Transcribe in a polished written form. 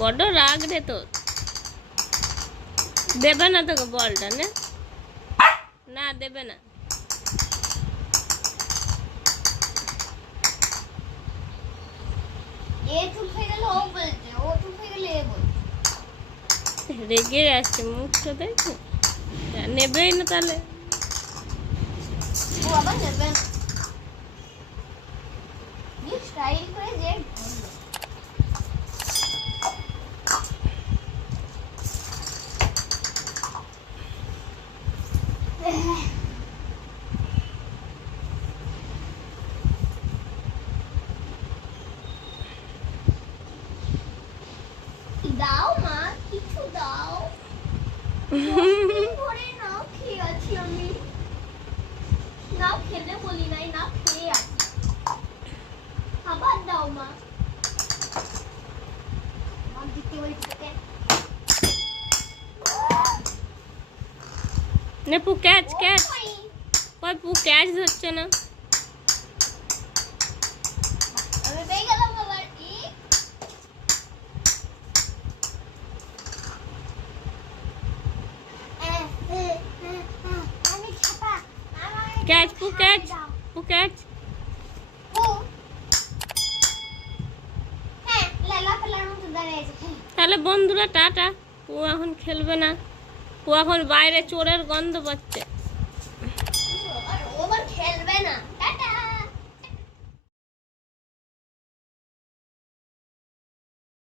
বড্ড রাগ রে তোর। দেবে না তোকে বলটা, না দেবে না। রেগে আসছে মুখটা, দেখো নেবেই না তাহলে। ও আবার নেবে না, স্টাইল করে যে দাও মা, কিছু দাও। ধরে নাও, খেয়ে আছি আমি। না খেতে বলি নাই, না খেয়ে আছি। খাবার দাও মা। নে পু ক্যাচ ক্যাচ, কই পু ক্যাচ ধরছে না। আমি পেয়ে গেলাম আবার। ক্যাচ পু ক্যাচ, পু ক্যাচ। তাহলে বন্ধুরা টাটা, ও এখন খেলবে না, ও এখন বাইরে চোরের গন্ধ পাচ্ছে। ও আবার খেলবে না।